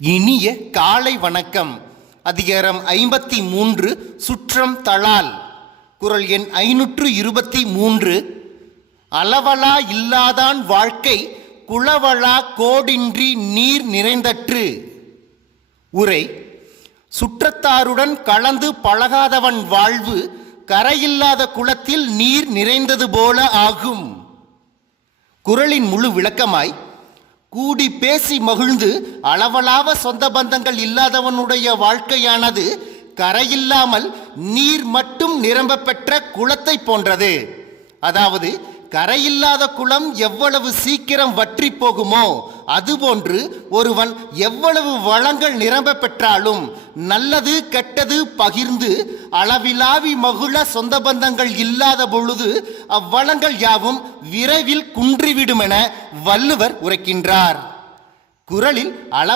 இனிய காலை வணக்கம். அதிகாரம் ஐம்பத்தி மூன்று சுற்றம் தளால். குரல் எண் ஐநூற்று இருபத்தி மூன்று. அளவலா இல்லாதான் வாழ்க்கை குளவளா கோடின்றி நீர் நிறைந்தற்று. உரை சுற்றத்தாருடன் கலந்து பழகாதவன் வாழ்வு கரையில்லாத குளத்தில் நீர் நிறைந்தது போல ஆகும். குரலின் முழு விளக்கமாய் கூடி பேசி மகிழ்ந்து அளவலாவ சொந்த பந்தங்கள் இல்லாதவனுடைய வாழ்க்கையானது கரையில்லாமல் நீர் மட்டும் நிரம்ப பெற்ற குளத்தை போன்றது. அதாவது கரையில்லாத குளம் எவ்வளவு சீக்கிரம் வற்றி போகுமோ அதுபோன்று ஒருவன் எவ்வளவு வளங்கள் நிரம்ப பெற்றாலும் நல்லது கெட்டது பகிர்ந்து அளவிலாவி மகுழ சொந்த பந்தங்கள் இல்லாத பொழுது அவ்வளங்கள் யாவும் விரைவில் குன்றிவிடுமென வள்ளுவர் உரைக்கின்றார். குரலில் அள